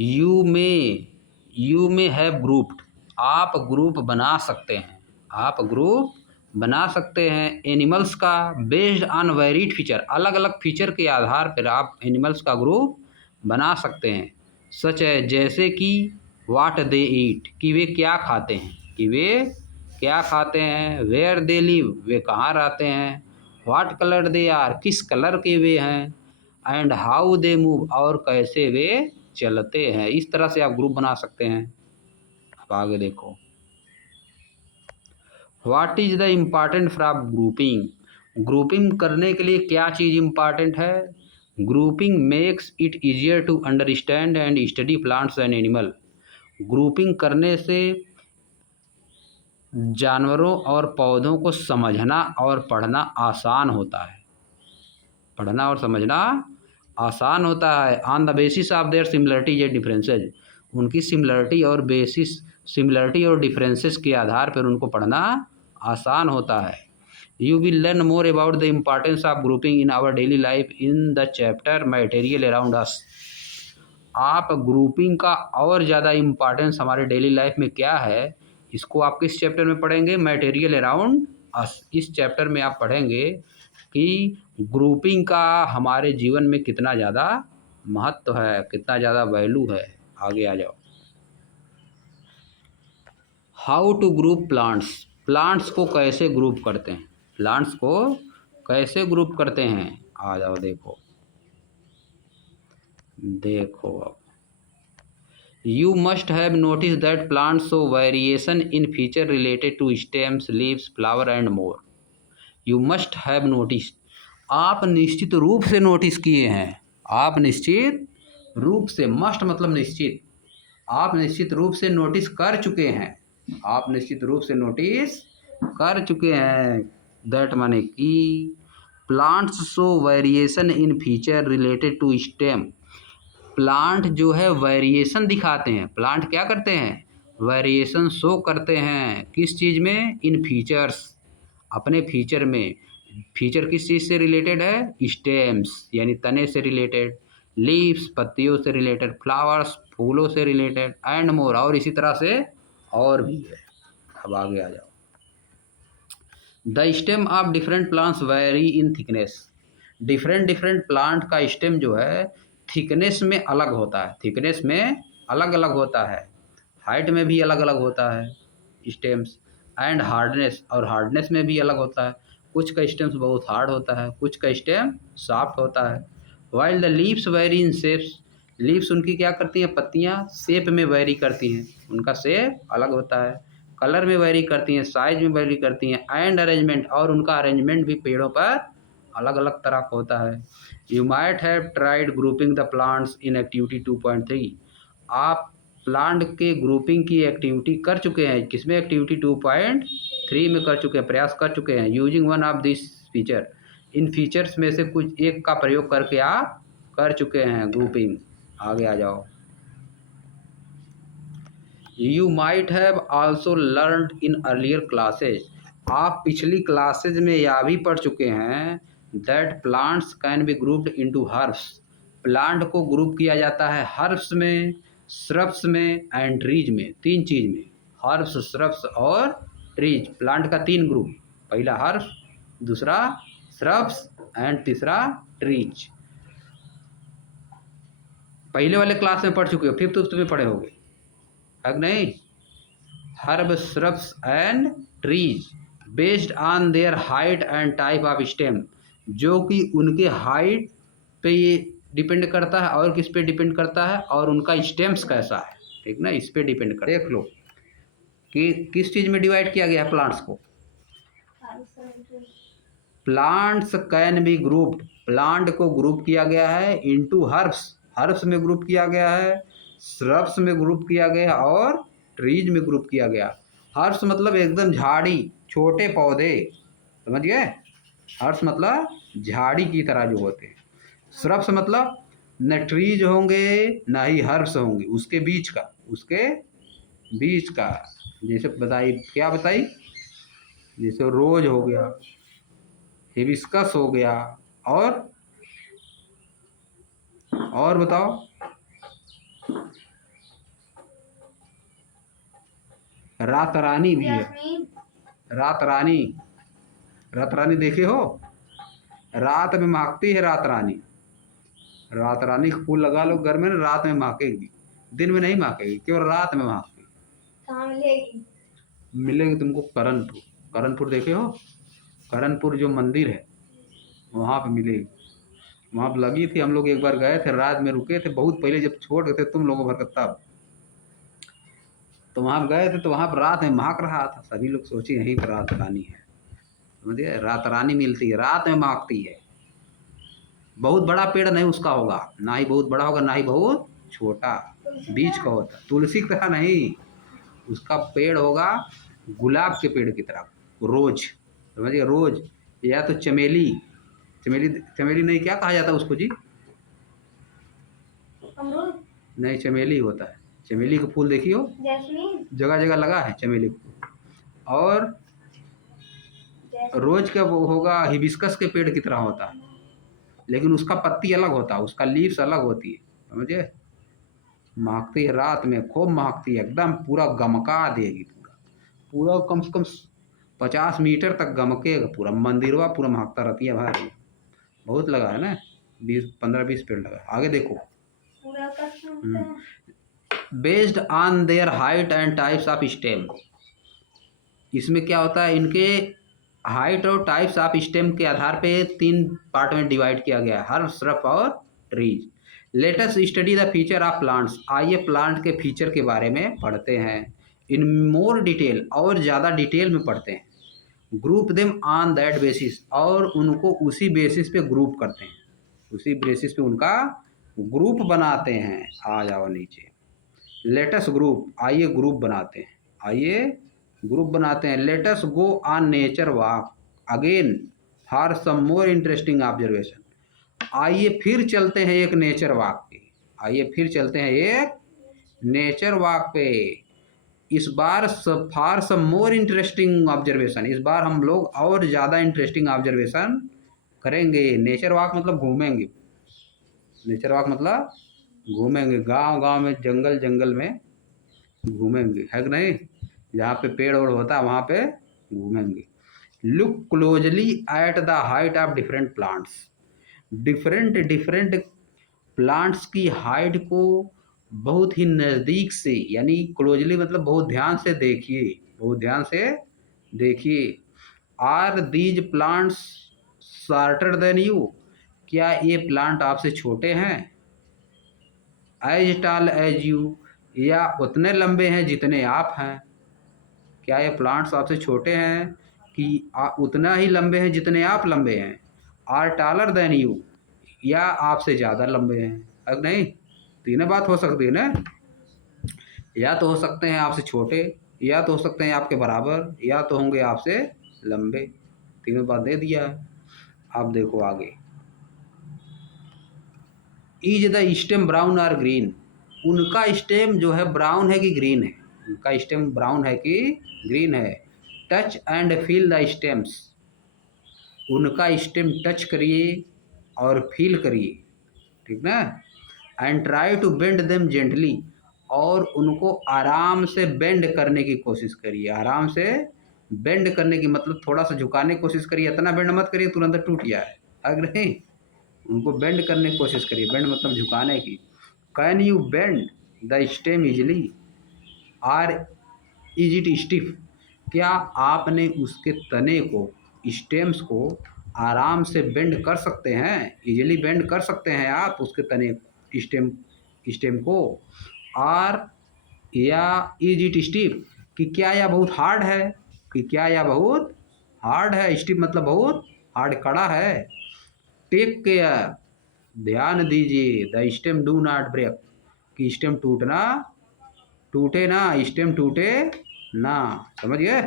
You may have grouped, आप group बना सकते हैं, आप ग्रुप बना सकते हैं एनिमल्स का बेस्ड ऑन वेरिड फीचर, अलग अलग फीचर के आधार पर आप एनिमल्स का ग्रुप बना सकते हैं। सच है जैसे कि वाट दे ईट, कि वे क्या खाते हैं, कि वे क्या खाते हैं। वेयर दे लिव, वे कहाँ रहते हैं। व्हाट कलर दे आर, किस कलर के वे हैं। एंड हाउ दे मूव, और कैसे वे चलते हैं। इस तरह से आप ग्रुप बना सकते हैं। अब आगे देखो, what is the important for grouping, grouping करने के लिए क्या चीज़ इम्पॉर्टेंट है। Grouping makes it easier to understand and study plants and animal, grouping करने से जानवरों और पौधों को समझना और पढ़ना आसान होता है, पढ़ना और समझना आसान होता है। On the basis of their similarities and differences, उनकी सिमिलरिटी और डिफरेंसेस के आधार पर उनको पढ़ना आसान होता है। You will learn more about the importance of grouping in our daily life in the chapter material around us, आप ग्रुपिंग का और ज़्यादा इम्पॉर्टेंस हमारे डेली लाइफ में क्या है, इसको आप किस चैप्टर में पढ़ेंगे, मटेरियल अराउंड अस। इस चैप्टर में आप पढ़ेंगे कि ग्रुपिंग का हमारे जीवन में कितना ज़्यादा महत्व है, कितना ज़्यादा वैल्यू है। आगे आ जाओ, how to group plants, plants को कैसे ग्रुप करते हैं, प्लांट्स को कैसे ग्रुप करते हैं। आ जाओ देखो, देखो अब, You must have noticed that plants show variation in feature related to stems, leaves, flower and more. You must have noticed. आप निश्चित रूप से नोटिस किए हैं, आप निश्चित रूप से, मस्ट मतलब निश्चित, आप निश्चित रूप से नोटिस कर चुके हैं, आप निश्चित रूप से नोटिस कर चुके हैं। दैट माने कि plants show variation in feature related to stem, plant जो है वेरिएशन दिखाते हैं, प्लांट क्या करते हैं, वेरिएशन शो करते हैं। किस चीज़ में, इन फीचर्स, अपने फीचर में। फीचर किस चीज़ से रिलेटेड है, स्टेम्स यानी तने से रिलेटेड, लीव्स पत्तियों से रिलेटेड, फ्लावर्स फूलों से रिलेटेड, एंड मोर और इसी तरह से और भी है। अब आगे आ जाओ, the stem of different plants very in thickness, different plant का स्टेम जो है थिकनेस में अलग होता है, थिकनेस में अलग अलग होता है, हाइट में भी अलग अलग होता है स्टेम्स, एंड हार्डनेस, और हार्डनेस में भी अलग होता है। कुछ का स्टेम्स बहुत हार्ड होता है, कुछ का स्टेम सॉफ्ट होता है। While the leaves very in shapes, leaves उनकी क्या करती हैं, पत्तियाँ शेप में वेरी करती हैं, उनका शेप अलग होता है। कलर में वेरी करती हैं, साइज में वेरी करती हैं, एंड अरेंजमेंट, और उनका अरेंजमेंट भी पेड़ों पर अलग अलग तरह का होता है। You might have tried grouping the plants in activity 2.3, आप प्लांट के ग्रुपिंग की एक्टिविटी कर चुके हैं, किसमें, एक्टिविटी 2.3 में कर चुके हैं, प्रयास कर चुके हैं। Using one of this feature, in features में से कुछ एक का प्रयोग करके आप कर चुके हैं ग्रुपिंग। आगे आ जाओ, you might have also learned in earlier classes, आप पिछली क्लासेज में यह भी पढ़ चुके हैं that plants can be grouped into herbs, plant को ग्रुप किया जाता है हर्ब्स में, श्रब्स में एंड ट्रीज में, तीन चीज में, हर्ब्स, श्रब्स और ट्रीज। प्लांट का तीन ग्रुप, पहला हर्ब्स, दूसरा श्रब्स एंड तीसरा ट्रीज। पहले वाले क्लास में पढ़ चुके हो, फिफ्थ में पढ़े होगे, है नहीं। Herb, shrubs and trees based on their height and type of stem, जो कि उनके हाइट पे ये डिपेंड करता है और किस पे डिपेंड करता है, और उनका स्टेम्स कैसा है, ठीक ना, इस पे डिपेंड करता है। देख लो कि किस चीज़ में डिवाइड किया गया है प्लांट्स को, plants can be grouped, plant को ग्रुप किया गया है इनटू हर्ब्स, हर्ब्स में ग्रुप किया गया है, श्रब्स में ग्रुप किया गया और ट्रीज में ग्रुप किया गया। हर्ब्स मतलब एकदम झाड़ी, छोटे पौधे, समझ गए, हर्ब्स मतलब झाड़ी की तरह जो होते हैं। श्रब्स मतलब न ट्रीज होंगे न ही हर्ब्स होंगे, उसके बीच का, उसके बीच का, जैसे बताई, क्या बताई, जैसे रोज हो गया, हिबिस्कस हो गया, और बताओ, रात रानी भी है। रात रानी, रात रानी देखे हो? रात में महकती है रात रानी। रात रानी का फूल लगा लो घर में ना, रात में महकेगी, दिन में नहीं महकेगी, केवल रात में महकेगी। कहाँ मिलेगी? मिलेगी तुमको करणपुर। करणपुर देखे हो? करणपुर जो मंदिर है वहाँ पे मिलेगी। वहाँ पे लगी थी, हम लोग एक बार गए थे, रात में रुके थे, बहुत पहले जब छोटे थे तुम लोगों भर का तब, तो वहाँ गए थे तो वहाँ पर रात में महक रहा था। सभी लोग सोचे यहीं पर रात रानी है, समझिए, रात रानी मिलती है, रात में महकती है। बहुत बड़ा पेड़ नहीं उसका होगा, ना ही बहुत बड़ा होगा ना ही बहुत छोटा, बीच का होता। तुलसी की तरह नहीं, उसका पेड़ होगा गुलाब के पेड़ की तरह, रोज, समझिए, रोज या तो चमेली। चमेली, चमेली नहीं, क्या कहा जाता है उसको जी? अमरूद नहीं, चमेली होता है। चमेली का फूल देखियो, जैस्मीन, जगह जगह लगा है चमेली का फूल। और रोज का वो होगा हिबिस्कस के पेड़ की तरह होता है, लेकिन उसका पत्ती अलग होता है, उसका लीव्स अलग होती है, समझे। महकती है रात में, खूब महकती है, एकदम पूरा गमका देगी, पूरा पूरा कम से कम 50 मीटर तक गमकेगा पूरा। मंदिरवा पूरा महकता रहती है भाई। बहुत लगा है ना, 15-20 पेड़ लगा। आगे देखो, based on their height and types of stem. इसमें क्या होता है, इनके हाइट और टाइप्स ऑफ स्टेम के आधार पे 3 पार्ट में डिवाइड किया गया है, हर श्रफ और trees. Let us study the feature of plants. आइए प्लांट के फीचर के बारे में पढ़ते हैं, इन मोर डिटेल, और ज़्यादा डिटेल में पढ़ते हैं। Group them on that basis, और उनको उसी बेसिस पे ग्रुप करते हैं, उसी बेसिस पे उनका ग्रुप बनाते हैं। आ जाओ नीचे, लेटस ग्रुप, आइए ग्रुप बनाते हैं, आइए ग्रुप बनाते हैं। Let's go on nature walk again for some more interesting observation. आइए फिर चलते हैं एक नेचर वॉक पे, आइए फिर चलते हैं एक नेचर वॉक पे, इस बार for some more interesting observation. इस बार हम लोग और ज़्यादा इंटरेस्टिंग ऑब्जर्वेशन करेंगे। नेचर वॉक मतलब घूमेंगे, नेचर वॉक मतलब घूमेंगे, गांव गांव में, जंगल जंगल में घूमेंगे, है कि नहीं? जहाँ पे पेड़ ओड़ होता है वहाँ पे घूमेंगे। Look closely at the height of different plants. Different different plants की हाइट को बहुत ही नज़दीक से, यानी क्लोजली मतलब बहुत ध्यान से देखिए, बहुत ध्यान से देखिए। Are these plants shorter than you. क्या ये प्लांट आपसे छोटे हैं? एज टॉल एज यू, या उतने लंबे हैं जितने आप हैं? क्या ये प्लांट्स आपसे छोटे हैं कि उतना ही लंबे हैं जितने आप लंबे हैं? आर टॉलर देन यू, या आपसे ज़्यादा लंबे हैं? अगर नहीं, तीनों बात हो सकती है ना, या तो हो सकते हैं आपसे छोटे, या तो हो सकते हैं आपके बराबर, या तो होंगे आपसे लंबे। तीनों बात दे दिया है। आप देखो आगे, इज द स्टेम ब्राउन और ग्रीन। उनका स्टेम जो है ब्राउन है कि ग्रीन है? उनका स्टेम ब्राउन है कि ग्रीन है? Touch and feel the stems. उनका स्टेम टच करिए और फील करिए, ठीक ना। And try to bend them gently, और उनको आराम से बेंड करने की कोशिश करिए। आराम से बेंड करने की मतलब थोड़ा सा झुकाने की कोशिश करिए, इतना बेंड मत करिए तुरंत टूट जाए, अगर नहीं, उनको बेंड करने की कोशिश करिए। बेंड मतलब झुकाने की। Can you bend the stem easily or is it stiff. क्या आपने उसके तने को, स्टेम्स को आराम से बेंड कर सकते हैं? इजीली बेंड कर सकते हैं आप उसके तने, स्टेम स्टेम को? आर या इज इट स्टिफ, कि क्या यह बहुत हार्ड है, कि क्या यह बहुत हार्ड है? स्टिफ मतलब बहुत हार्ड, कड़ा है। टेक केयर, ध्यान दीजिए। The stem do not break, कि स्टेम टूटे ना, स्टेम टूटे ना, समझ गए?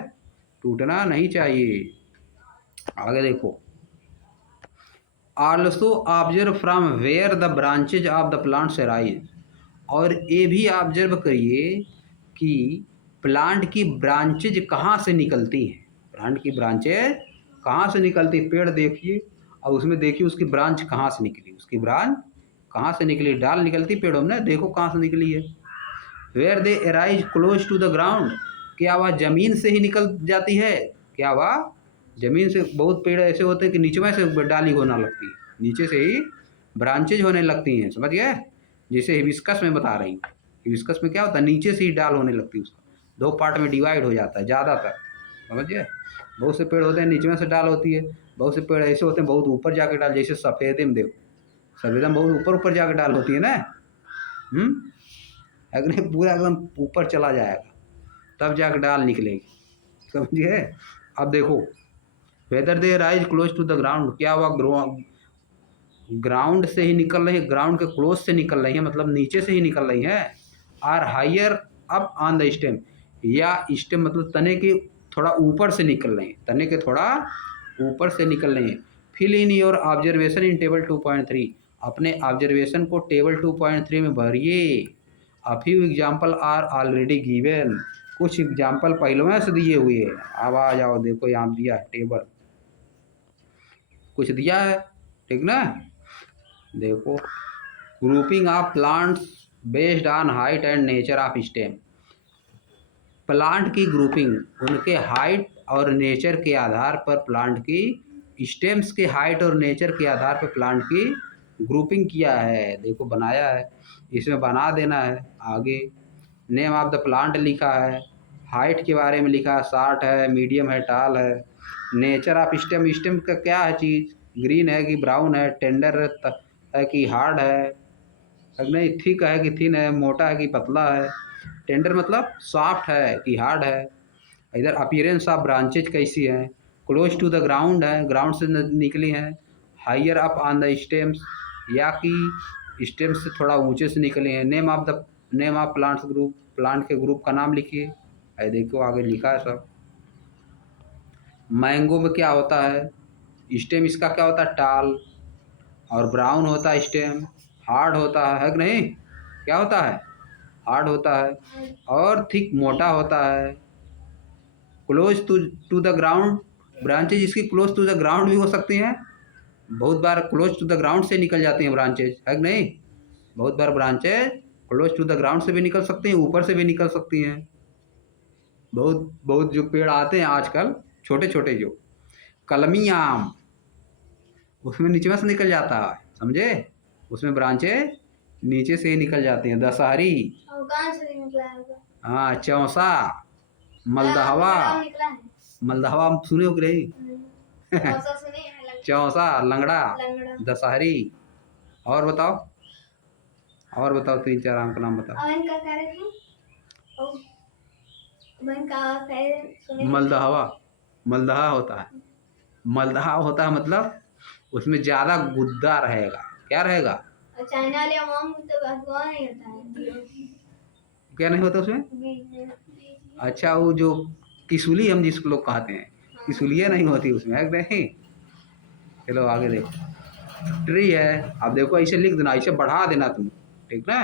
टूटना नहीं चाहिए। आगे देखो, also observe from where the branches of the plants arise. और ये भी ऑब्जर्व करिए कि प्लांट की ब्रांचेज कहाँ से निकलती हैं। प्लांट की ब्रांचेज कहाँ से निकलती, पेड़ देखिए और उसमें देखिए उसकी ब्रांच कहाँ से निकली, उसकी ब्रांच कहाँ से निकली, डाल निकलती पेड़ों में, देखो कहाँ से निकली है। Where they arise close to the ground, क्या वह ज़मीन से ही निकल जाती है? क्या वह ज़मीन से? बहुत पेड़ ऐसे होते हैं कि नीचे में से डाली होने लगती है, नीचे से ही ब्रांचेज होने लगती हैं, समझ गए? जैसे हिबिस्कस में बता रही हूँ, हिबिस्कस में क्या होता है, नीचे से ही डाल होने लगती है, उसका 2 पार्ट में डिवाइड हो जाता है ज़्यादातर, समझ गए? बहुत से पेड़ होते हैं नीचे में से डाल होती है, बहुत से पेड़ ऐसे होते हैं बहुत ऊपर जाके डाल, जैसे सफ़ेदे में देखो, सफ़ेदा में बहुत ऊपर जाके डाल होती है ना, अगर पूरा एकदम ऊपर चला जाएगा तब जाके डाल निकलेगी, समझिए? अब देखो, whether they rise close to the ground, क्या हुआ, ग्राउंड से ही निकल रही है, ग्राउंड के क्लोज से निकल रही है, मतलब नीचे से ही निकल रही है। Or higher up on the stem, या स्टेम मतलब तने के थोड़ा ऊपर से निकल रही है, तने के थोड़ा ऊपर से निकल रही है। Fill in your observation in table 2.3, अपने ऑब्जर्वेशन को टेबल 2.3 में भरिए। A few example are already given, कुछ एग्जाम्पल पहले से दिए हुए हैं। अब आ जाओ, देखो यहाँ दिया है टेबल, कुछ दिया है, ठीक ना? देखो, grouping of plants based on height and nature of stem, plant की ग्रुपिंग उनके हाइट और नेचर के आधार पर, प्लांट की स्टेम्स के हाइट और नेचर के आधार पर प्लांट की ग्रुपिंग किया है। देखो बनाया है, इसमें बना देना है। आगे नेम ऑफ द प्लांट लिखा है, हाइट के बारे में लिखा है, शॉर्ट है, मीडियम है, टॉल है। नेचर ऑफ स्टेम, स्टेम का क्या है चीज़, ग्रीन है कि ब्राउन है, टेंडर है कि हार्ड है, नहीं थिक है कि थिन है, मोटा है कि पतला है। टेंडर मतलब सॉफ्ट है कि हार्ड है। इधर अपीयरेंस ऑफ ब्रांचेज कैसी है, क्लोज टू द ग्राउंड है, ग्राउंड से निकली है। Higher up on the stems, या कि स्टेम से थोड़ा ऊंचे से निकले हैं। Name of plants group, plant के ग्रुप का नाम लिखिए। देखो आगे लिखा है सब। मैंगो में क्या होता है, स्टेम इसका क्या होता है, टाल, और ब्राउन होता है स्टेम, हार्ड होता है कि नहीं, क्या होता है, हार्ड होता है, और थिक मोटा होता है। Close to the ground, branches इसकी क्लोज टू द ग्राउंड भी हो सकती हैं, बहुत बार क्लोज टू द ग्राउंड से निकल जाती हैं ब्रांचेज, है कि नहीं? बहुत बार branches close to the ground से भी निकल सकती हैं, ऊपर से भी निकल सकती हैं। बहुत बहुत जो पेड़ आते हैं आजकल छोटे छोटे, जो कलमी आम, उसमें नीचे से निकल जाता है, समझे? उसमें ब्रांचेज नीचे से ही निकल जाती हैं। दशहरी, हाँ, चौसा, मलदहवा, मलदहवा सुने हो कि नहीं? चौसा, लंगड़ा, दशहरी। और बताओ, और बताओ, 3-4 आम का नाम बताओ। मलदहवा, मलदहा होता है, मलदहा होता है मतलब उसमें ज़्यादा गुद्दा रहेगा, क्या रहेगा, चाइना वाले आम तो नहीं होता है, क्या नहीं होता उसमें? अच्छा, वो जो किसुली हम जिसको लोग कहते हैं, किसुलिया नहीं होती उसमें, है नहीं? चलो आगे देखो, ट्री है। अब देखो ऐसे लिख देना, ऐसे बढ़ा देना तुम, ठीक ना?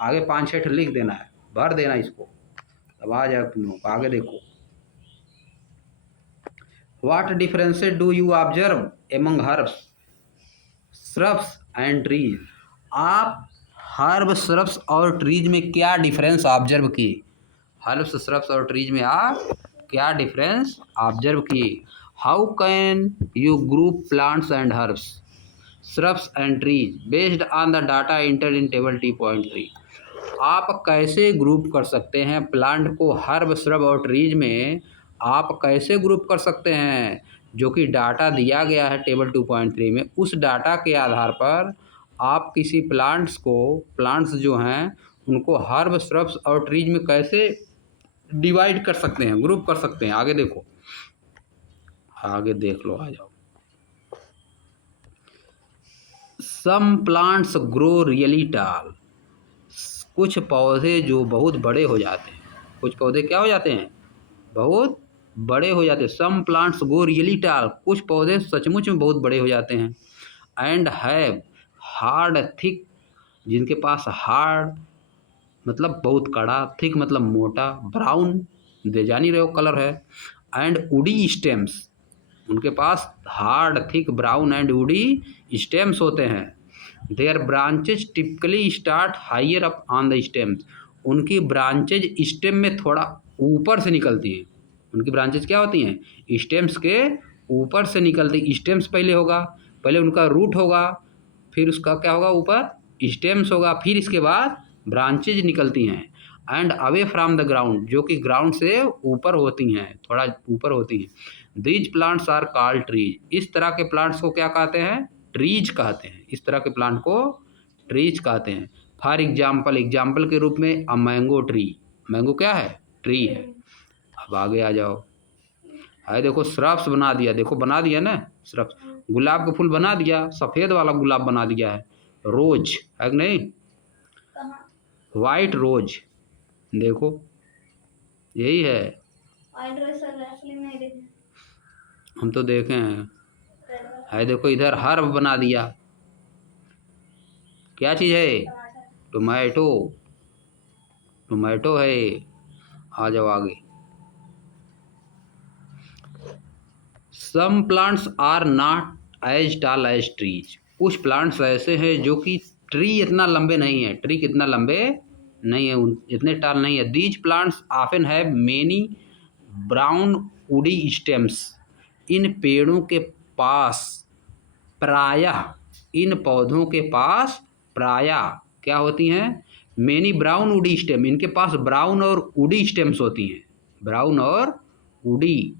आगे 5-6 लिख देना है, भर देना इसको, अब आ जाए तुम लोग। आगे देखो, what differences do you observe among herbs, shrubs and trees, आप हर्ब, श्रब्स और ट्रीज में क्या डिफरेंस ऑब्जर्व किए? हर्ब्स, श्रब्स और ट्रीज में आप क्या डिफरेंस ऑब्जर्व किए? How can you group plants and herbs, shrubs and trees based on the data entered in table 2.3, आप कैसे ग्रुप कर सकते हैं प्लांट को, हर्ब, श्रब और ट्रीज में आप कैसे ग्रुप कर सकते हैं? जो कि डाटा दिया गया है टेबल 2.3 में, उस डाटा के आधार पर आप किसी प्लांट्स को, प्लांट्स जो हैं उनको हर्ब, श्रब्स और ट्रीज में कैसे डिवाइड कर सकते हैं, ग्रुप कर सकते हैं। आगे देखो, आगे देख लो, आ जाओ। Some plants grow really tall, कुछ पौधे जो बहुत बड़े हो जाते हैं, कुछ पौधे क्या हो जाते हैं, बहुत बड़े हो जाते हैं। Some plants go really tall, कुछ पौधे सचमुच में बहुत बड़े हो जाते हैं। एंड हैव हार्ड थिक, जिनके पास हार्ड मतलब बहुत कड़ा, थिक मतलब मोटा, ब्राउन दे जानी रहे हो कलर है, एंड वुडी स्टेम्स, उनके पास hard, thick, brown and woody stems होते हैं। Their branches typically start higher up on the stems, उनकी ब्रांचेज स्टेम में थोड़ा ऊपर से निकलती हैं। उनकी ब्रांचेज क्या होती हैं? स्टेम्स के ऊपर से निकलती। स्टेम्स पहले होगा, पहले उनका रूट होगा, फिर उसका क्या होगा? ऊपर स्टेम्स होगा, फिर इसके बाद ब्रांचेज निकलती हैं। And away from the ground, जो कि ग्राउंड से ऊपर होती हैं, थोड़ा ऊपर होती हैं। These plants are called trees. इस तरह के प्लांट्स को क्या कहते हैं? ट्रीज कहते हैं। इस तरह के प्लांट को ट्रीज कहते हैं। फॉर एग्जाम्पल, एग्जाम्पल के रूप में अ मैंगो ट्री। मैंगो क्या है? ट्री है। अब आगे आ जाओ। है देखो श्रब्स बना दिया, देखो बना दिया ना श्रब्स। गुलाब का फूल बना दिया, सफ़ेद वाला गुलाब बना दिया है। रोज है कि नहीं? वाइट रोज, देखो यही है। हम तो देखे हैं। है देखो इधर हर्ब बना दिया। क्या चीज़ है? टोमेटो। टोमेटो है। आ जाओ आगे। Some plants are not as tall as trees. कुछ प्लांट्स ऐसे हैं जो कि ट्री इतना लंबे नहीं है। ट्री कितना लंबे नहीं है, इतने टॉल नहीं है। These plants often have many brown woody stems. इन पेड़ों के पास प्रायः, इन पौधों के पास प्रायः क्या होती हैं? Many brown woody stem. इनके पास ब्राउन और वुडी स्टेम्स होती हैं। ब्राउन और वुडी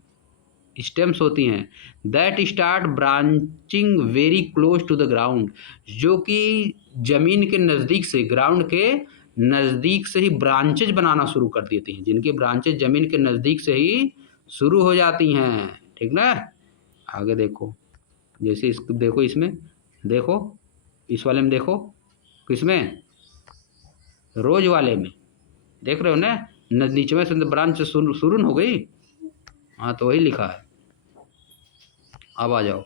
स्टेम्स होती हैं। That start branching very close to the ground, जो कि जमीन के नज़दीक से, ग्राउंड के नज़दीक से ही ब्रांचेज बनाना शुरू कर देती हैं। जिनकी ब्रांचेज जमीन के नज़दीक से ही शुरू हो जाती हैं। ठीक ना? आगे देखो, जैसे इस देखो, इसमें देखो, इस वाले में देखो, किसमें? रोज वाले में देख रहे हो ना? नीचे में से ब्रांच शुरू हो गई। हाँ तो वही लिखा है। अब आ जाओ।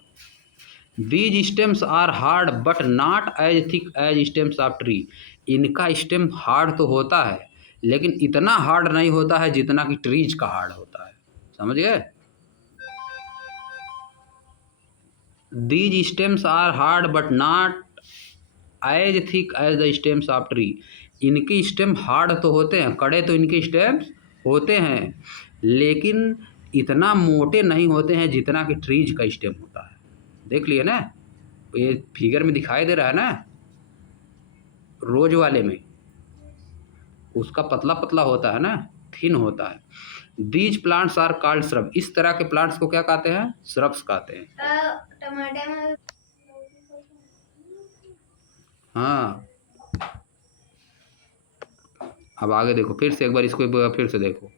These stems are hard but not as thick as stems of tree. इनका स्टेम हार्ड तो होता है, लेकिन इतना हार्ड नहीं होता है जितना कि ट्रीज का हार्ड होता है। समझ गए? These stems are hard but not as thick as the stems of tree. इनके स्टेम हार्ड तो होते हैं, कड़े तो इनके स्टेम्स होते हैं, लेकिन इतना मोटे नहीं होते हैं जितना कि ट्रीज का स्टेम होता है। देख लिए ना? ये फिगर में दिखाई दे रहा है ना? रोज वाले में उसका पतला पतला होता है ना, थिन होता है। These plants are called shrub. इस तरह के प्लांट्स को क्या कहते हैं? श्रब्स कहते हैं। टमाटर में हाँ। अब आगे देखो, फिर से एक बार इसको एक बार फिर से देखो।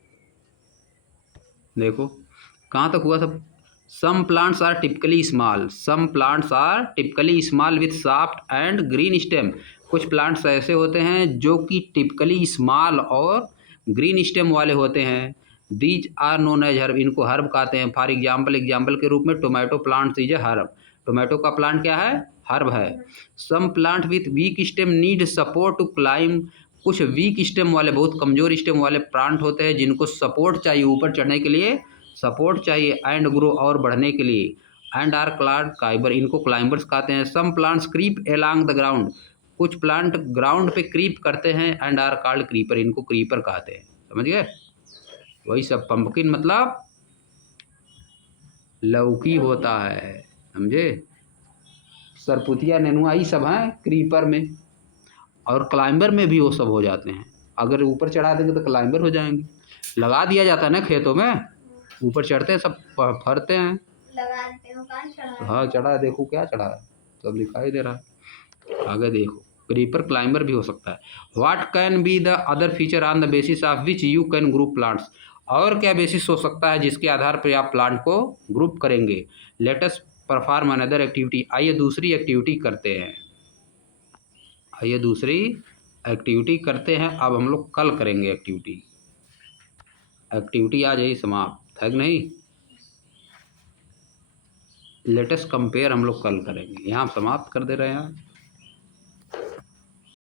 देखो कहाँ तक हुआ था? Some plants are typically small. Some plants are typically small with soft and green stem. कुछ प्लांट्स ऐसे होते हैं जो कि टिपिकली स्मॉल और ग्रीन स्टेम वाले होते हैं। These are known as herb. इनको हर्ब कहते हैं। फॉर एग्जाम्पल, एग्जाम्पल के रूप में tomato plants is a herb. Tomato का प्लांट क्या है? हर्ब है। Some plant with weak stem need support to climb. कुछ वीक स्टेम वाले, बहुत कमज़ोर स्टेम वाले प्लांट होते हैं जिनको सपोर्ट चाहिए, ऊपर चढ़ने के लिए सपोर्ट चाहिए, एंड ग्रो और बढ़ने के लिए। And are called climber. इनको क्लाइंबर्स कहते हैं। Some plants creep along the ground. कुछ प्लांट ग्राउंड पे क्रीप करते हैं। And are called creeper. इनको क्रीपर कहते हैं। समझ गए? वही सब। पंपकिन मतलब लौकी होता है। समझे? सरपुतिया, नेनुआ, ये सब हैं क्रीपर में। और क्लाइंबर में भी वो सब हो जाते हैं। अगर ऊपर चढ़ा देंगे तो क्लाइंबर हो जाएंगे। लगा दिया जाता है ना खेतों में, ऊपर चढ़ते हैं, सब फरते हैं। लगाते हो, कहाँ चढ़ा? हाँ चढ़ा है, देखो क्या चढ़ा है, सब दिखाई दे रहा है। आगे देखो, क्रीपर क्लाइंबर भी हो सकता है। What can be the other feature on the basis of which you can group plants. और क्या बेसिस हो सकता है जिसके आधार पर आप प्लांट को ग्रुप करेंगे। Let us perform another activity. आइए दूसरी एक्टिविटी करते हैं। आइए दूसरी एक्टिविटी करते हैं। अब हम लोग कल करेंगे एक्टिविटी। एक्टिविटी आज यही समाप्त है कि नहीं? लेटेस्ट कंपेयर हम लोग कल करेंगे। यहाँ समाप्त कर दे रहे हैं।